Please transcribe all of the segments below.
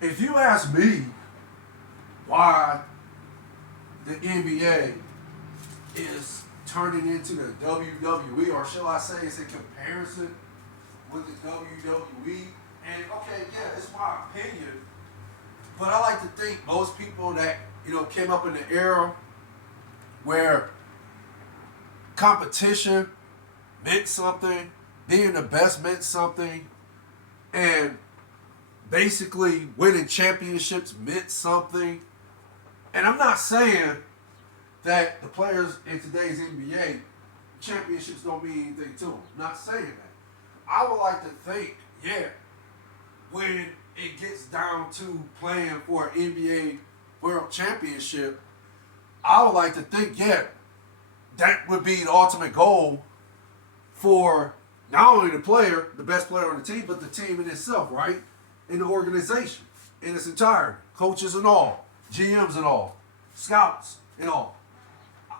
if you ask me why the NBA is turning into the WWE, or shall I say it's in comparison with the WWE, and okay, yeah, it's my opinion, but I like to think most people that, came up in the era where competition meant something, being the best meant something, and basically winning championships meant something. And I'm not saying that the players in today's NBA championships don't mean anything to them. I'm not saying that. I would like to think, yeah, when it gets down to playing for an NBA World Championship, I would like to think, yeah, that would be the ultimate goal for not only the player, the best player on the team, but the team in itself, right? In the organization, in its entirety, coaches and all, GMs and all, scouts and all.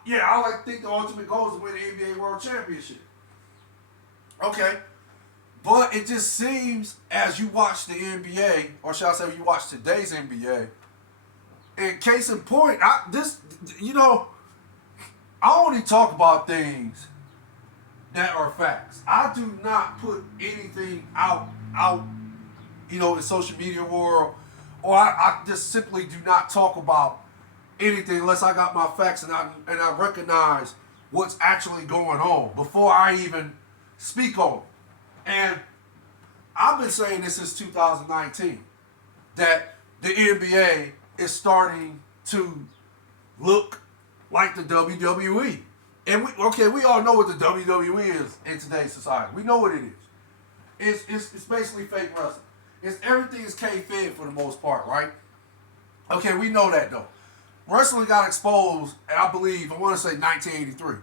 Yeah, I like to think the ultimate goal is to win the NBA World Championship. Okay, but it just seems as you watch the NBA, or shall I say, you watch today's NBA. And case in point, I only talk about things that are facts. I do not put anything out, in social media world, or I just simply do not talk about anything unless I got my facts and I recognize what's actually going on before I even speak on it. And I've been saying this since 2019 that the NBA is starting to look like the WWE. And we all know what the WWE is in today's society. We know what it is. It's basically fake wrestling. Everything is kayfabe for the most part, right? Okay, we know that though. Wrestling got exposed, and I want to say 1983.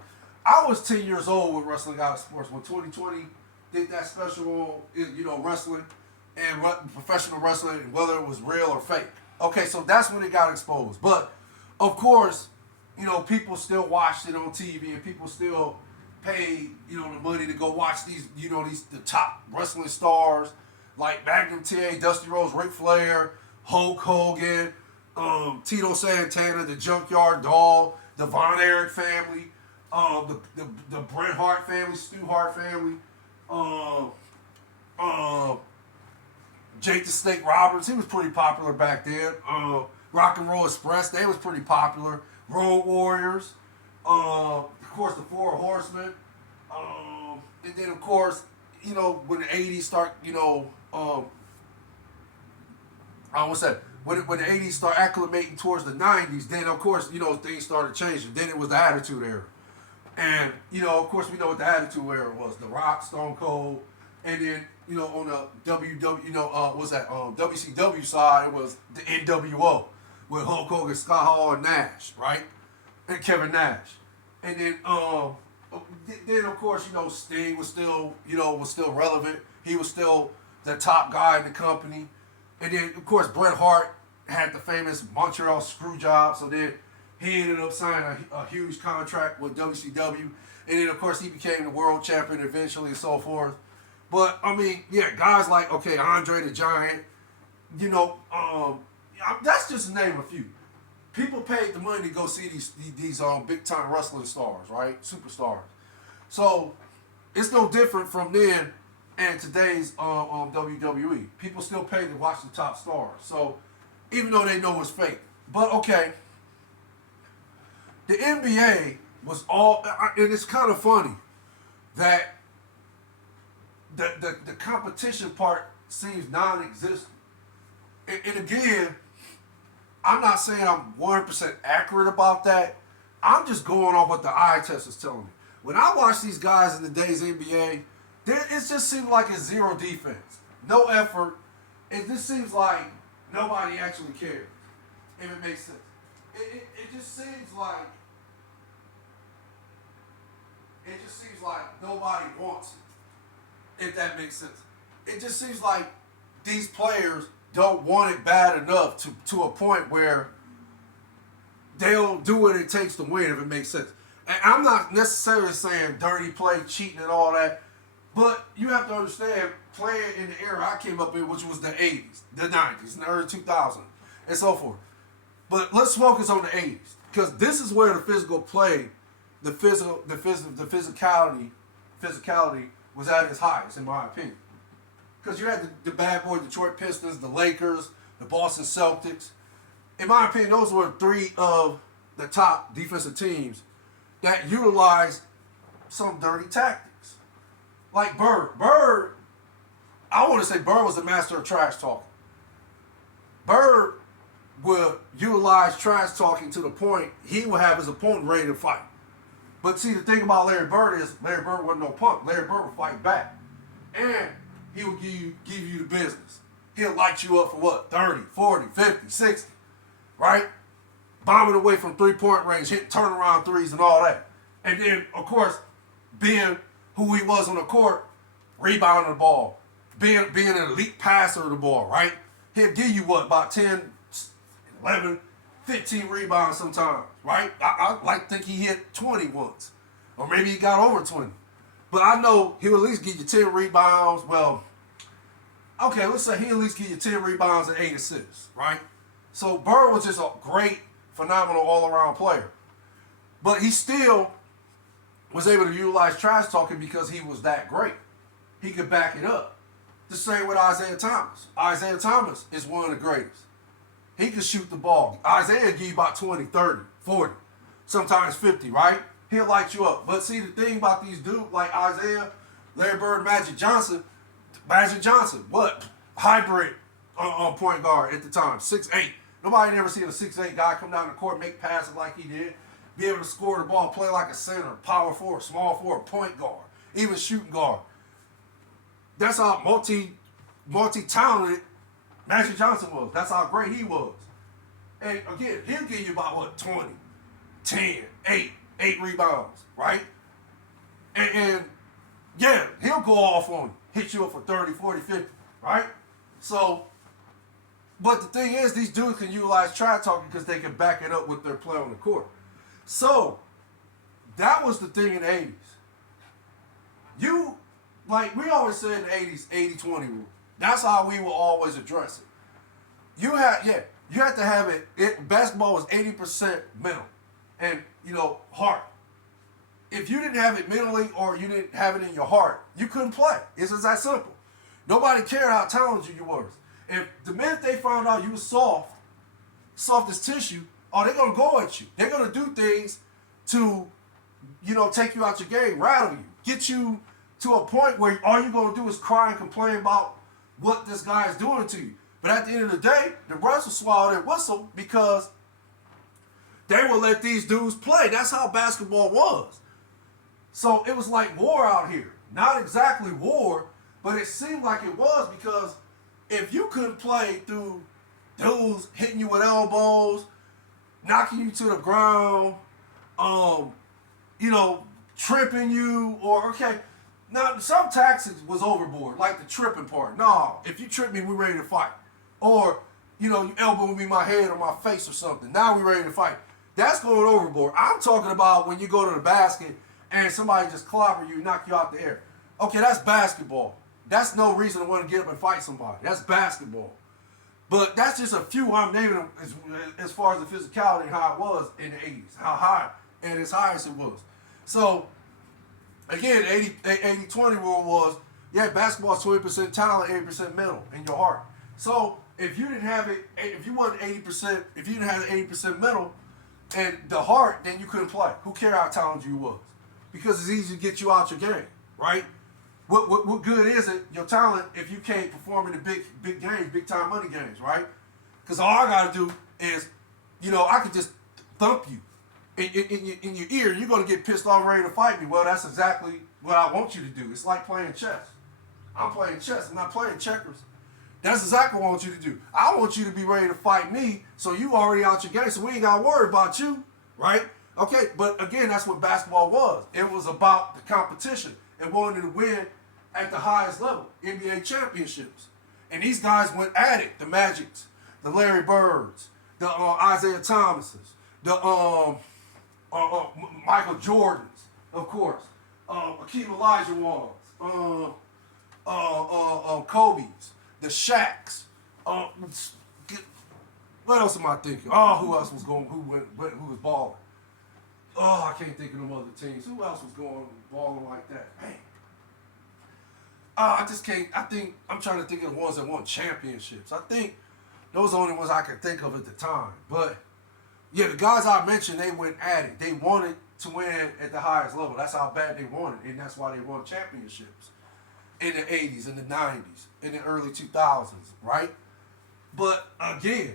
I was 10 years old when wrestling got exposed. When 2020 did that special, wrestling and professional wrestling, whether it was real or fake. Okay, so that's when it got exposed. But of course, people still watched it on TV, and people still paid, the money to go watch these, the top wrestling stars like Magnum TA, Dusty Rhodes, Ric Flair, Hulk Hogan, Tito Santana, the Junkyard Doll, the Von Erich family, the Bret Hart family, Stu Hart family, Jake the Snake Roberts. He was pretty popular back then. Rock and Roll Express, they was pretty popular. Road Warriors, of course the Four Horsemen, and then of course, when the '80s start, what's that? When the '80s start acclimating towards the '90s, then of course, things started changing. Then it was the Attitude Era, and of course, we know what the Attitude Era was: The Rock, Stone Cold, and then on the WCW side, it was the NWO with Hulk Hogan, Scott Hall, and Nash, right? And Kevin Nash. And then of course, Sting was still relevant. He was still the top guy in the company. And then of course Bret Hart had the famous Montreal screw job, so then he ended up signing a huge contract with WCW. And then of course he became the world champion eventually and so forth. But guys like Andre the Giant, that's just to name a few. People paid the money to go see these big time wrestling stars, right? Superstars. So it's no different from then and today's WWE. People still pay to watch the top stars. So even though they know it's fake, but okay, the NBA was all, and it's kind of funny that the competition part seems non-existent. And again, I'm not saying I'm 100% accurate about that. I'm just going off what the eye test is telling me. When I watch these guys in today's NBA, it just seems like it's zero defense, no effort. It just seems like nobody actually cares, if it makes sense. It just seems like nobody wants it, if that makes sense. It just seems like these players don't want it bad enough to a point where they'll do what it takes to win, if it makes sense. And I'm not necessarily saying dirty play, cheating, and all that. But you have to understand, playing in the era I came up in, which was the 80s, the 90s, and the early 2000s, and so forth. But let's focus on the 80s, because this is where the physical play, the physicality was at its highest, in my opinion. Because you had the bad boy Detroit Pistons, the Lakers, the Boston Celtics. In my opinion, those were three of the top defensive teams that utilized some dirty tactics. Like Bird. I want to say Bird was the master of trash talking. Bird would utilize trash talking to the point he would have his opponent ready to fight. But see, the thing about Larry Bird is Larry Bird wasn't no punk. Larry Bird would fight back. And he would give you the business. He'll light you up for what? 30, 40, 50, 60, right? Bombing away from three-point range, hitting turnaround threes and all that. And then, of course, being who he was on the court, rebounding the ball, being an elite passer of the ball, right? He'll give you what, about 10, 11, 15 rebounds sometimes, right? I like to think he hit 20 once. Or maybe he got over 20. But I know he'll at least give you 10 rebounds. Well, okay, let's say he'll at least give you 10 rebounds and 8 assists, right? So Bird was just a great, phenomenal all-around player. But he still was able to utilize trash talking because he was that great. He could back it up. The same with Isaiah Thomas. Isaiah Thomas is one of the greatest. He can shoot the ball. Isaiah give you about 20, 30, 40, sometimes 50, right? He'll light you up. But see, the thing about these dudes like Isaiah, Larry Bird, Magic Johnson, what? Hybrid point guard at the time, 6'8". Nobody never seen a 6'8" guy come down the court, make passes like he did, be able to score the ball, play like a center, power forward, small forward, point guard, even shooting guard. That's how multi-talented Magic Johnson was. That's how great he was. And again, he'll give you about what, 20, 10, 8 rebounds, right? And yeah, he'll go off on you, hit you up for 30, 40, 50, right? So, but the thing is, these dudes can utilize trash talking because they can back it up with their play on the court. So, that was the thing in the 80s. Like we always say in the 80s, 80-20 rule. That's how we will always address it. You have to have it. Basketball was 80% mental and, heart. If you didn't have it mentally or you didn't have it in your heart, you couldn't play. It's just that simple. Nobody cared how talented you was. If the minute they found out you was soft as tissue, they're going to go at you. They're going to do things to, take you out your game, rattle you, get you to a point where all you're going to do is cry and complain about what this guy is doing to you. But at the end of the day, the refs will swallow their whistle because they will let these dudes play. That's how basketball was. So it was like war out here. Not exactly war, but it seemed like it was because if you couldn't play through dudes hitting you with elbows, knocking you to the ground, tripping you, now some tactics was overboard, like the tripping part. No, if you trip me, we're ready to fight. Or, you elbow me in my head or my face or something. Now we're ready to fight. That's going overboard. I'm talking about when you go to the basket and somebody just clobber you, knock you out the air. Okay, that's basketball. That's no reason to want to get up and fight somebody. That's basketball. But that's just a few I'm naming them as far as the physicality and how it was in the 80s. How high and as high as it was. So, again, 80-20 rule was, basketball is 20% talent, 80% mental in your heart. So, if you didn't have it, if you wasn't 80%, if you didn't have the 80% mental and the heart, then you couldn't play. Who cared how talented you was? Because it's easy to get you out your game, right? What good is it, your talent, if you can't perform in the big games, big time money games, right? Because all I got to do is, I could just thump you in your ear. You're going to get pissed off, ready to fight me. Well, that's exactly what I want you to do. It's like playing chess. I'm playing chess. I'm not playing checkers. That's exactly what I want you to do. I want you to be ready to fight me, so you already out your game, so we ain't got to worry about you, right? Okay, but again, that's what basketball was. It was about the competition and wanting to win at the highest level, NBA championships. And these guys went at it. The Magics, the Larry Birds, the Isaiah Thomases, the Michael Jordans, of course, Akeem Olajuwons, Kobe's, the Shaqs. Uh, what else am I thinking? Oh, who else was going? Who was balling? Oh, I can't think of them other teams. Who else was going balling like that? Man. I just can't. I think I'm trying to think of the ones that won championships. I think those are the only ones I could think of at the time. But yeah, the guys I mentioned, they went at it. They wanted to win at the highest level. That's how bad they wanted, and that's why they won championships in the 80s, in the 90s, in the early 2000s, right? But again,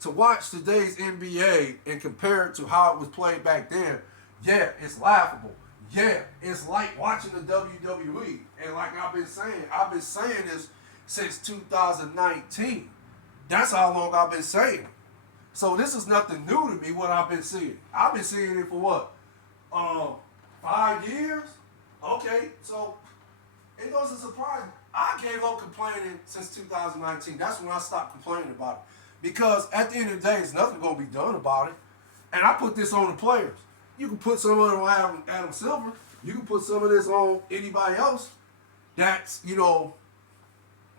to watch today's NBA and compare it to how it was played back then, yeah, it's laughable. Yeah, it's like watching the WWE. And like I've been saying this since 2019. That's how long I've been saying it. So this is nothing new to me, what I've been seeing. I've been seeing it for what? 5 years? Okay, so it doesn't surprise me. I gave up complaining since 2019. That's when I stopped complaining about it. Because at the end of the day, there's nothing going to be done about it. And I put this on the players. You can put some of it on Adam Silver. You can put some of this on anybody else that's,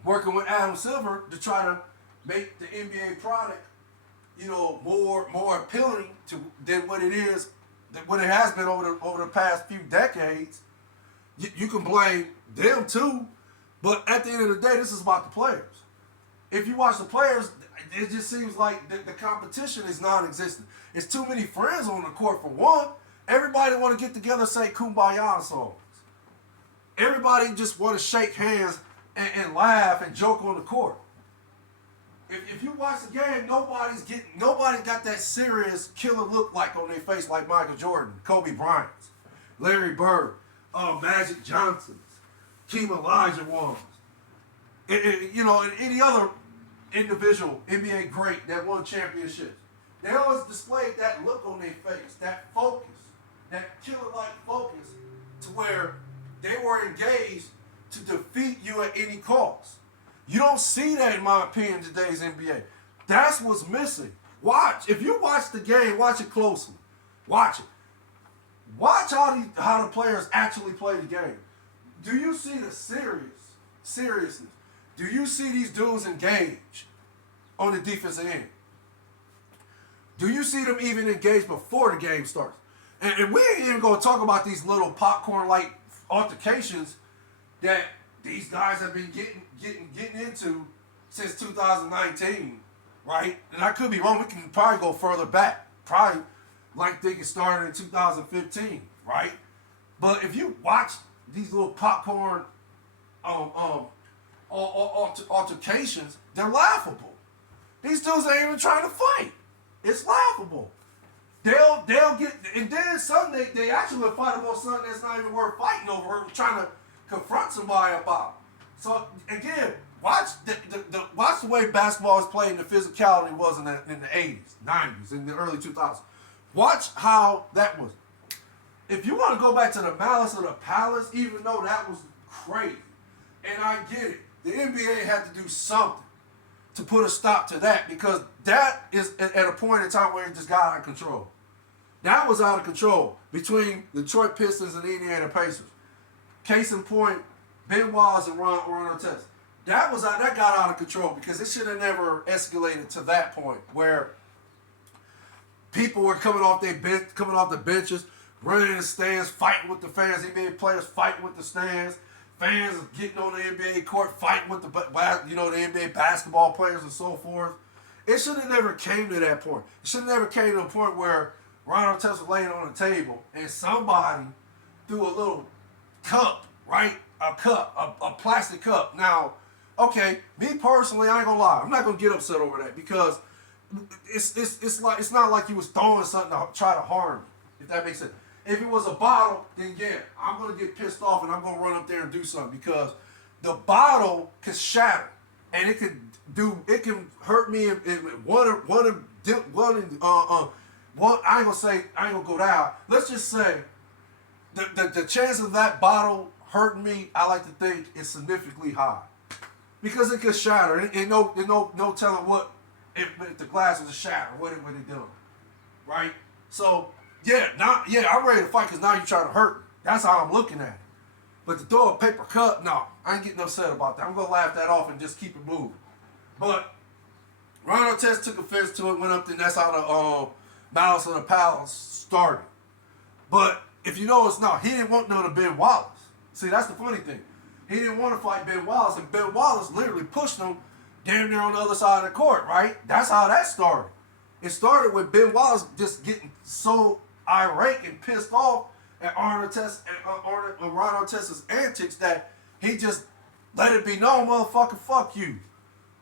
working with Adam Silver to try to make the NBA product, more appealing than what it is, than what it has been over the past few decades. You can blame them too, but at the end of the day, this is about the players. If you watch the players, it just seems like the competition is non-existent. It's too many friends on the court for one. Everybody want to get together and say Kumbaya songs. Everybody just want to shake hands and laugh and joke on the court. If you watch the game, nobody got that serious killer look like on their face like Michael Jordan, Kobe Bryant, Larry Bird, Magic Johnson's, Keem Olajuwon's, and any other individual NBA great that won championships. They always displayed that look on their face, that focus, that killer-like focus, to where they were engaged to defeat you at any cost. You don't see that, in my opinion, in today's NBA. That's what's missing. Watch. If you watch the game, watch it closely. Watch it. Watch how the players actually play the game. Do you see the seriousness? Do you see these dudes engaged on the defensive end? Do you see them even engaged before the game starts? And we ain't even going to talk about these little popcorn-like altercations that these guys have been getting into since 2019, right? And I could be wrong. We can probably go further back. Probably like they started in 2015, right? But if you watch these little popcorn altercations, they're laughable. These dudes ain't even trying to fight. It's laughable. They'll get, and then Sunday they actually fight about something that's not even worth fighting over, or trying to confront somebody about. So again, watch the way basketball is played and the physicality was in the 80s, 90s, in the early 2000s. Watch how that was. If you want to go back to the Malice of the Palace, even though that was crazy, and I get it, the NBA had to do something to put a stop to that, because that is at a point in time where it just got out of control. That was out of control between the Detroit Pistons and the Indiana Pacers. Case in point, Ben Wallace and Ron Artest. That got out of control, because it should have never escalated to that point where people were coming off the benches, running in the stands, fighting with the fans. NBA players fighting with the stands. Fans getting on the NBA court, fighting with the NBA basketball players and so forth. It should have never came to that point. It should have never came to a point where Ron Artest was laying on the table and somebody threw a little cup, right? A plastic cup. Now, okay, me personally, I ain't gonna lie, I'm not gonna get upset over that, because it's not like he was throwing something to try to harm me, if that makes sense. If it was a bottle, then yeah, I'm going to get pissed off and I'm going to run up there and do something, because the bottle can shatter and it can hurt me in one. I ain't gonna go down. Let's just say the chance of that bottle hurting me, I like to think, is significantly high, because it could shatter. And no telling what if the glass was a shatter, what it would have done, right? So. I'm ready to fight, because now you're trying to hurt me. That's how I'm looking at it. But to throw a paper cut, no, I ain't getting upset about that. I'm gonna laugh that off and just keep it moving. But Ron Artest took offense to it, went up there, and that's how the Malice of the Palace started. But if you notice now, he didn't want none of Ben Wallace. See, that's the funny thing. He didn't want to fight Ben Wallace, and Ben Wallace literally pushed him damn near on the other side of the court, right? That's how that started. It started with Ben Wallace just getting so irate and pissed off at Ron Artest's antics that he just let it be known, motherfucker, fuck you.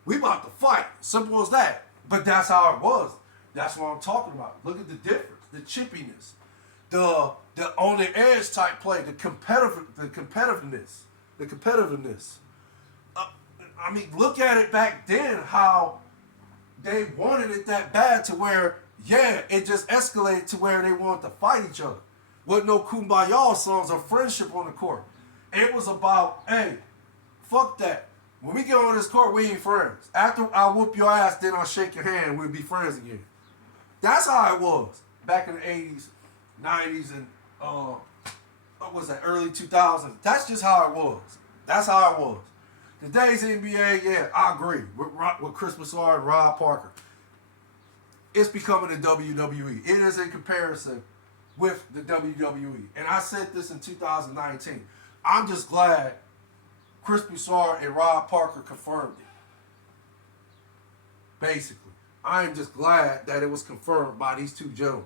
We about to fight. Simple as that. But that's how it was. That's what I'm talking about. Look at the difference, the chippiness, the on the edge type play, the competitiveness. I mean, look at it back then, how they wanted it that bad to where, yeah, it just escalated to where they wanted to fight each other. With no kumbaya songs or friendship on the court. It was about, hey, fuck that. When we get on this court, we ain't friends. After I whoop your ass, then I'll shake your hand, we'll be friends again. That's how it was back in the 80s, 90s, and what was that, early 2000s. That's just how it was. That's how it was. Today's NBA, yeah, I agree with Chris Broussard and Rob Parker. It's becoming the WWE. It is in comparison with the WWE. And I said this in 2019. I'm just glad Chris Broussard and Rob Parker confirmed it. Basically. I am just glad that it was confirmed by these two gentlemen.